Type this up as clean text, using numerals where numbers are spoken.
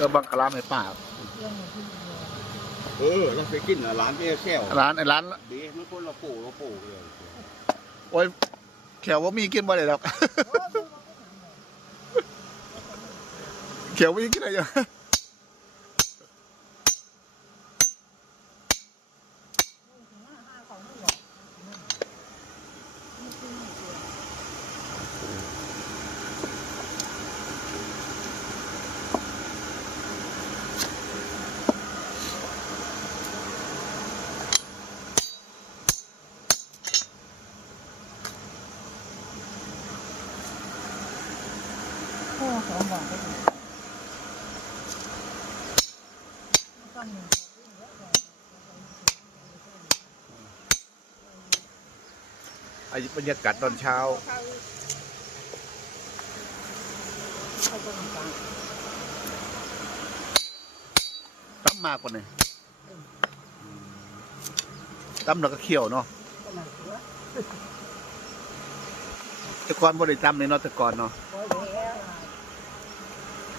ก็บังคลามให้ป้าเราไปกินร้านเจ๊แซวร้านเบี้ยมันคนเราปลูกเลยโอ้ยแขวว่ามีกินบ่ได้หรอกแขวว่ามีกินอะไรอยู่บรรยากาศตอนเช้าตั้มมากกว่านี้ตั้มแล้วก็เคี่ยวเนาะแต่ก่อนบ่ได้ตั้มเลยเนาะแต่ก่อนเนาะ